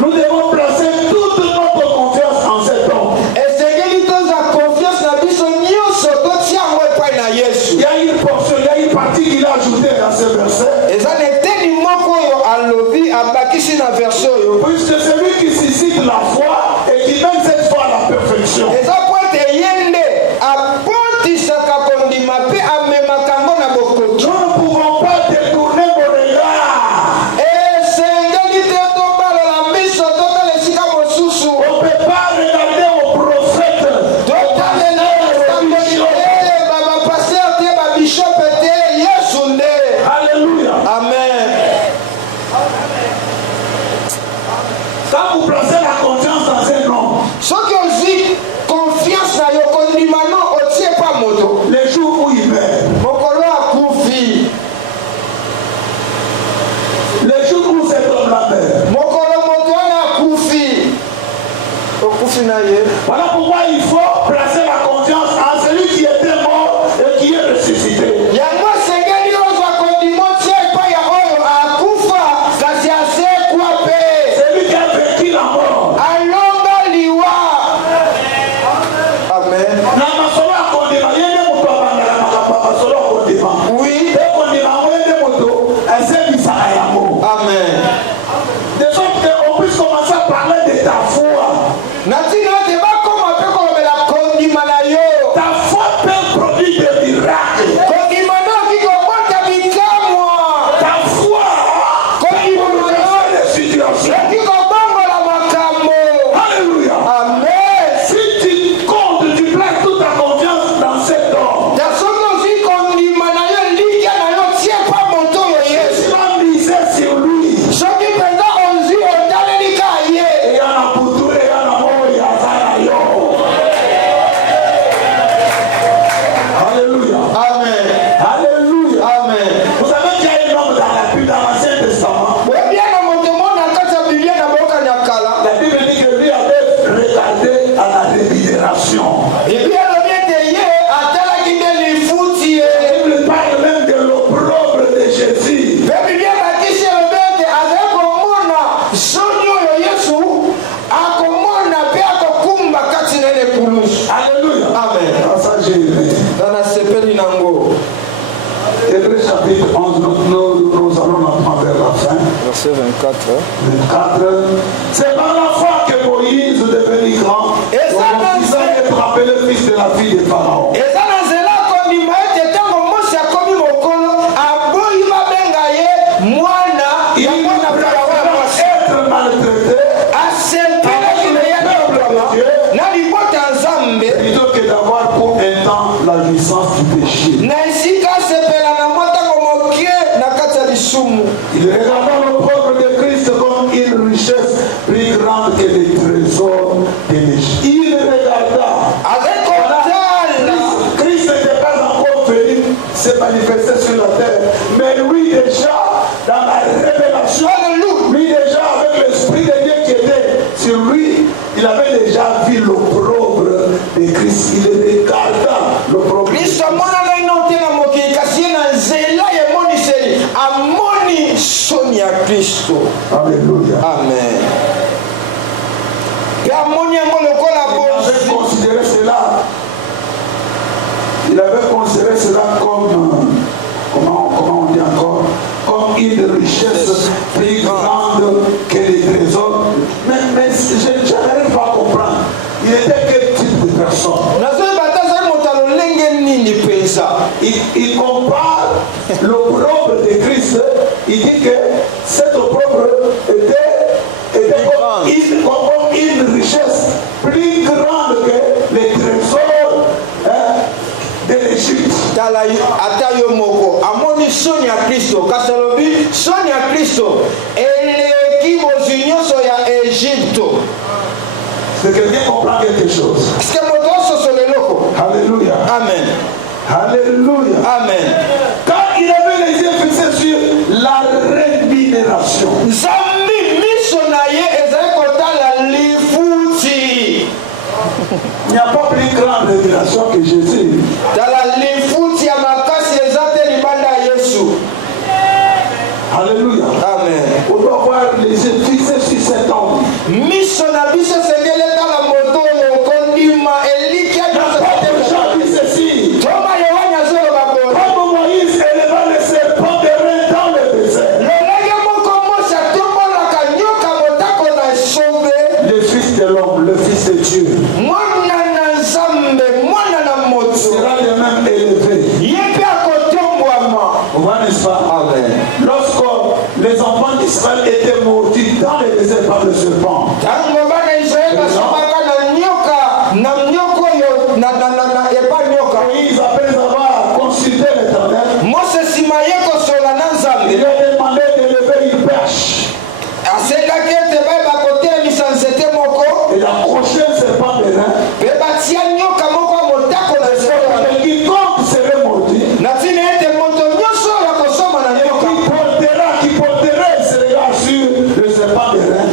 nous devons placer toute notre confiance en cet homme. esengeli toza confiance na biso nyonso totia yango epai na Yesu. Il y a une portion, il y a une partie qu'il a ajoutée dans ce verset. eza na eteni moko oyo alobi abakisi na verse oyo, Puisque celui qui suscite la foi et qui mène cette foi à la perfection, eza po ete ye nde apotisaka kondima mpe amemaka yango na bokoki. nous ne pouvons pas détourner mon regard. esengeli te tobalola miso totala esika mosusu, On ne peut pas regarder au prophète. totalela esakoli te babapaster te babishope te, Yesu nde. Alléluia. Amen. Quand vous placez la confiance dans un homme, soki ozwi confiance na yo kondima no otie pa moto, les jours où il meurt, mokolo akufi, les jours où cet homme-là meurt, mokolo moto wana akufi, okufi na ye. voilà pourquoi il faut placer la confiance en celui qui était mort et qui est ressuscité. yango esengeli ozwa kondima otie epai ya oyo akufa kasi asekwa mpe Celui qui a vaincu la mort. alonga liwa. Amen. Na masolo ya kondima, yende moto abandaka makambo ya masolo ya kondima. Oui. Te kondima yango yende moto asebisaka yango. Amen. De sorte qu'on puisse commencer à parler de ta foi. C'est par la foi que Moïse devenu grand. Et ça, il a été appelé fils de la fille de Pharaon. Il être maltraité plutôt que d'avoir pour un temps la jouissance du péché. Il regarda le pauvre de Christ comme une richesse plus grande que les trésors de l'Égypte. Il regarda. Christ n'était pas encore venu se manifester sur la terre, mais lui déjà, dans la révélation, lui déjà avec l'Esprit de Dieu qui était sur lui, il avait déjà vu l'opprobre de Christ. Il regarda l'opprobre de Christ. Alléluia. Amen. Il avait considéré cela. Il avait considéré cela comme, comment on dit encore, comme une richesse plus grande que les trésors. Mais je n'arrive pas à comprendre. Il était quel type de personne? Il compare l'opprobre de Christ. Il dit que cet opprobre était comme une richesse plus grande que les trésors de l'Égypte. C'est quelqu'un qui comprend quelque chose. Alléluia. Amen. Alléluia. Amen. Quand il avait les yeux fixés sur la rémunération, il n'y a pas plus grande rémunération que Jésus. Alléluia. Amen. On doit avoir les yeux fixés sur cet homme. Le Fils de Dieu sera le même élevé. N'est-ce pas? Lorsque les enfants d'Israël étaient maudits dans le désert par le serpent, Moïse, après avoir consulté l'Éternel, il lui a demandé d'élever une perche. Il a accroché un serpent de rein. Quiconque serait maudit, qui porterait ce regard sur le serpent de rein,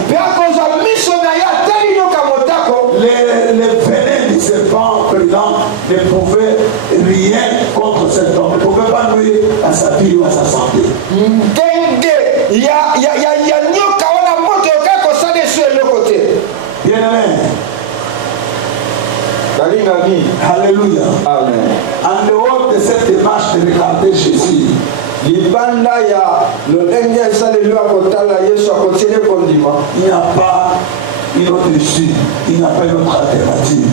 les venins du serpent prudent ne pouvaient rien contre cet homme, ne pouvaient pas nuire à sa vie ou à sa santé. Alléluia. Amen. En dehors de cette démarche de regarder Jésus, Il n'y a pas une autre issue, il n'y a pas une autre alternative.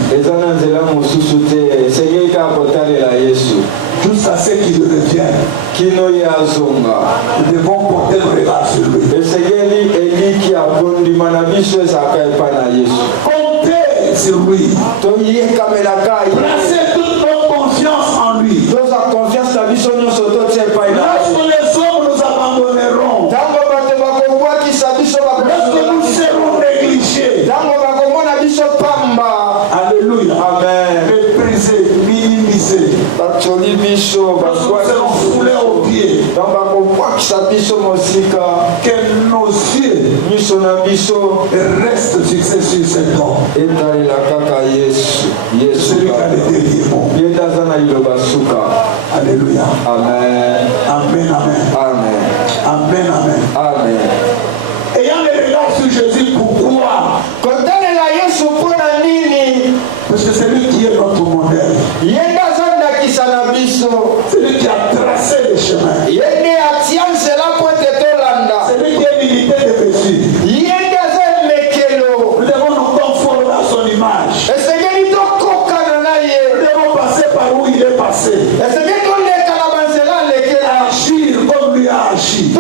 Jusqu'à ce qu'il revienne, nous devons porter le regard sur lui. Comptez sur lui. Placez toute notre confiance en lui. Lorsque les hommes nous abandonneront, lorsque nous serons négligés, alléluia, Amen. méprisés, minimisés, lorsque nous serons foulés aux pieds, que nos yeux restent fixés sur cet homme. Celui qui a les déliements. Alléluia. Amen. Amen, amen. Amen. Amen, amen. Amen. Ayant les regards sur Jésus, pourquoi? Parce que c'est lui qui est notre modèle. C'est lui qui a tracé le chemin. C'est lui qui est l'unité de passer. Agir comme lui a agi.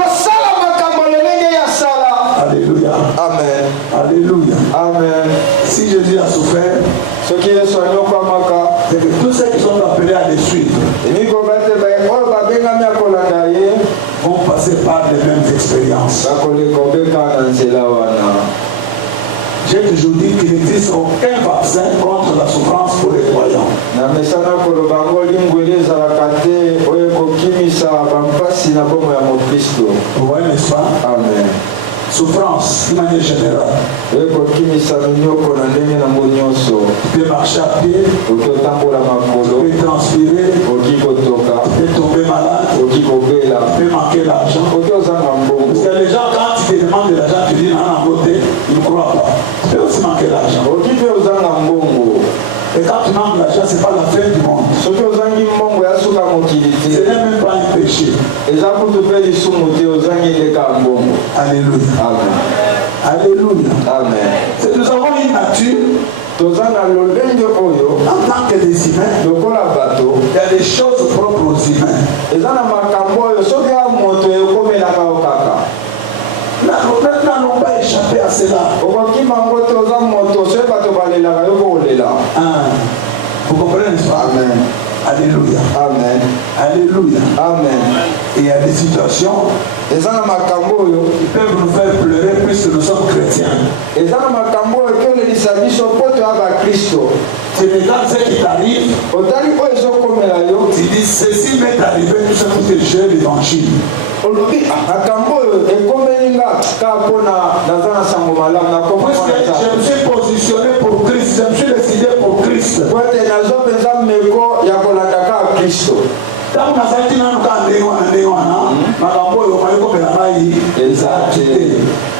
Alléluia. Amen. Alléluia. Amen. Si Jésus a souffert, Ce qui est soigné comme c'est que tous ceux qui sont appelés à les suivre vont passer par les mêmes expériences. J'ai toujours dit qu'il n'existe aucun vaccin contre la souffrance pour les croyants. Vous voyez, n'est-ce pas? Amen. Souffrance, d'une manière générale. Tu peux marcher à pied, tu peux transpirer, tu peux tomber malade, tu peux manquer l'argent. Parce que les gens, quand tu te demandes de l'argent, tu dis non, en beauté, ils ne croient pas. Tu peux aussi manquer l'argent. Et quand tu manques l'argent, ce n'est pas la fin du monde. Ce n'est même pas un péché. Alléluia. Amen. Alléluia. Amen. Nous avons une nature. En tant que des humains, il y a des choses propres aux humains. N'allons pas échapper à cela. Vous comprenez, n'est-ce pas? Amen. Alléluia. Amen. Alléluia. Amen. Et il y a des situations qui peuvent nous faire pleurer puisque nous sommes chrétiens. Tu regardes ce qui t'arrive, tu dis ceci m'est arrivé tout ça parce que j'ai l'évangile. Puisque je me suis positionné pour Christ, je me suis décidé pour Christ. Tant que nous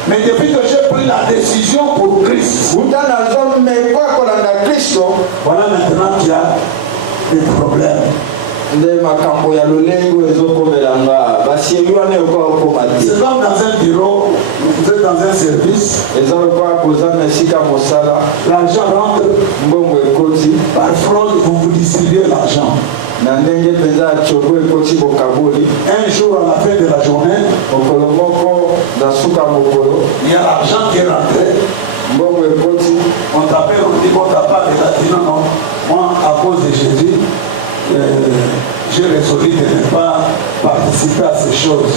mais depuis que j'ai pris la décision pour Christ, voilà maintenant qu'il y a des problèmes. C'est comme dans un bureau, vous êtes dans un service, l'argent rentre, par fraude, vous vous distribuez l'argent. Un jour à la fin de la journée, il y a l'argent qui est rentré. On t'appelle, on dit bon, t'as pas de la dit non, moi à cause de Jésus, j'ai résolu de ne pas participer à ces choses.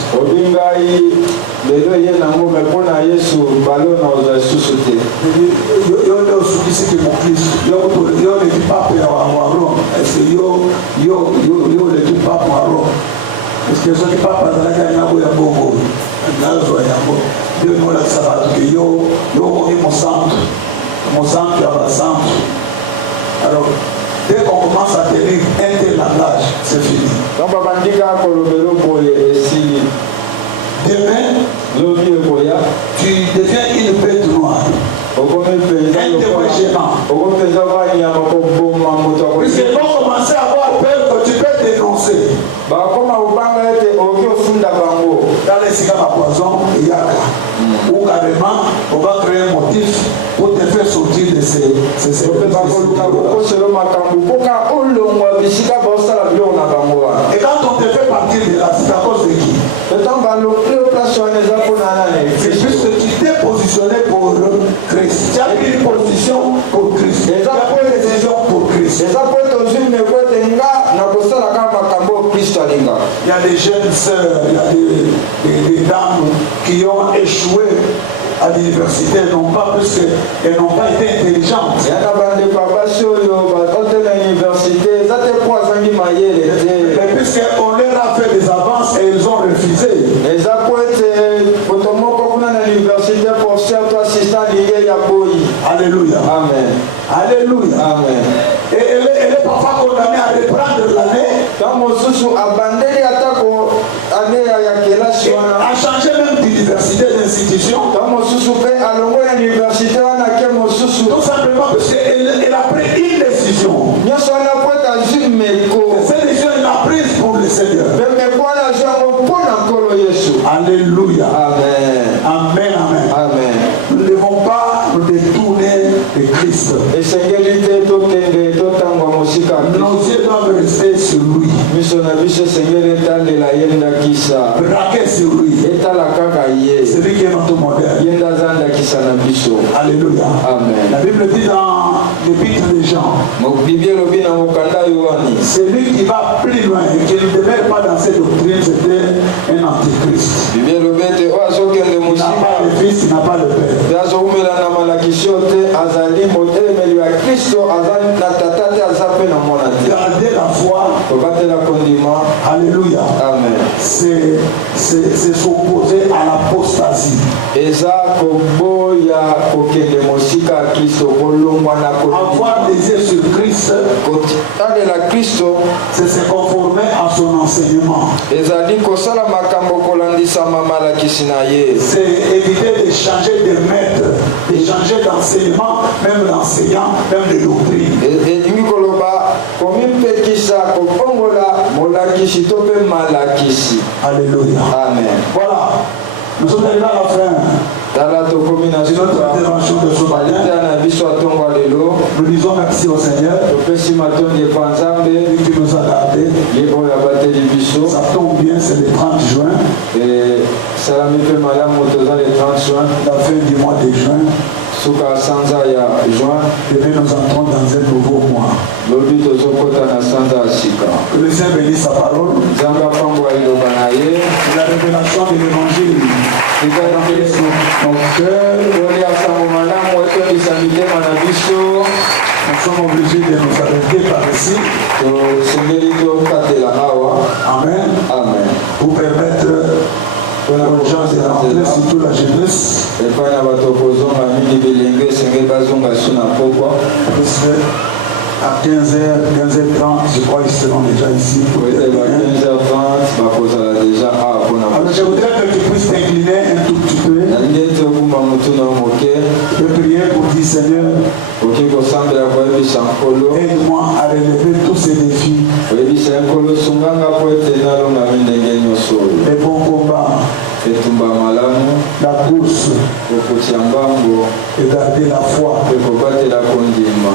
Parce que ceux qui parlent de la gagne, il y a beaucoup. Alors, dès qu'on commence à tenir un tel langage, c'est fini. Demain, tu deviens une bête noire. Un témoin gênant. Puisqu'ils vont commencer à avoir peur que tu peux dénoncer. Dans les cigares à poison, il y a ou carrément, on va créer un motif pour te faire sortir de ces et quand on te fait partir de là, c'est à cause de qui? C'est juste que tu t'es positionné pour Christ. Tu as pris une position pour Christ. Tu as pris une décision pour Christ. Il y a des jeunes sœurs, il y a des dames qui ont échoué à l'université, non pas parce qu'elles n'ont pas été intelligentes. Mais puisqu'on leur a fait des avances et ils ont refusé. Alléluia. Amen. Alléluia. Amen. Et elle est parfois condamnée à reprendre l'année. À changer même d'université, d'institution. Tout simplement parce qu'elle a pris une décision. Cette décision, elle l'a prise pour le Seigneur. Alléluia. Amen. Amen. Amen. Amen. Nous ne devons pas nous détourner de Christ. Nos yeux doivent rester sur lui. miso na biso Seigneur etandela yenda kisa Braquez sur lui. etala kaka ye C'est lui qui est notre modèle. yenda zanda kisa na biso. Alléluia. Amen. La Bible dit dans l'épître des Jean, Biblia lobi na mokanda Yohani celui qui va plus loin et qui ne demeure pas dans cette doctrine, c'était un antichrist. Biblia lobi ete o azokende Il n'a mosima pas le fils, il n'a pas le père. azomela na malakisio te azali motelemeli ya Kristo azali na tata te aza mpe na mwana te. Garder la foi. Kobatela kondima. Alléluia. Amen. C'est s'opposer à l'apostasie. Eza koboya kokende mosika ya Kristo kolongwa na Avoir des yeux sur Christ, kotalela Kristo c'est se conformer à son enseignement. ezali kosala makambo kolandisama malakisi na ye. C'est éviter de changer de maître, de changer d'enseignement, même l'enseignant, même de doctrine. elingi koloba komipekisa kopongola molakisi to mpe malakisi. Alléluia. Amen. Voilà. Nous sommes arrivés à la fin. Tala tokomi na C'est notre suka intervention de ce matin. balita na biso atongwa lelo Nous disons merci au Seigneur topesi matondi epa nzambe qui nous a gardés. ye oyo abateli biso. Ça tombe bien, c'est le 30 juin, salami mpe malamu toza le 30 juin la fin du mois de juin. suka sanza ya juin Et puis nous entrons dans un nouveau mois. lobi tozokota na sanza ya sika. Que le Seigneur bénisse sa parole. nzambe apangwa liloba na ye La révélation de l'évangile ekalaki nos cœurs. kolia sango malamu etondisa mitema na biso. Nous sommes obligés de nous arrêter par ici. tosengeli tokatela awa. Amen. Amen. Pour permettre aux gens de rentrer, surtout la jeunesse. epai na bato kozonga mingi bilenge esengeli bazonga su na pokwa. Puisque à 15h, 15h30, je crois qu'ils seront déjà ici. Pour ete ba terminer. 15h30 bakozala deja awa mpona Alors je voudrais que tu puisses t'incliner un tout petit peu nalingi ete okumba motu na moke et prier pour dire Seigneur, oki kosambela koyebisa nkolo aide-moi à relever tous ces défis. oyebisa ye nkolo sunganga mpo ete nalongami ndenge nyonso oyo Les bons combats, etumba malamu la course kokotia mbango et garder la foi. mpe kobatela kondima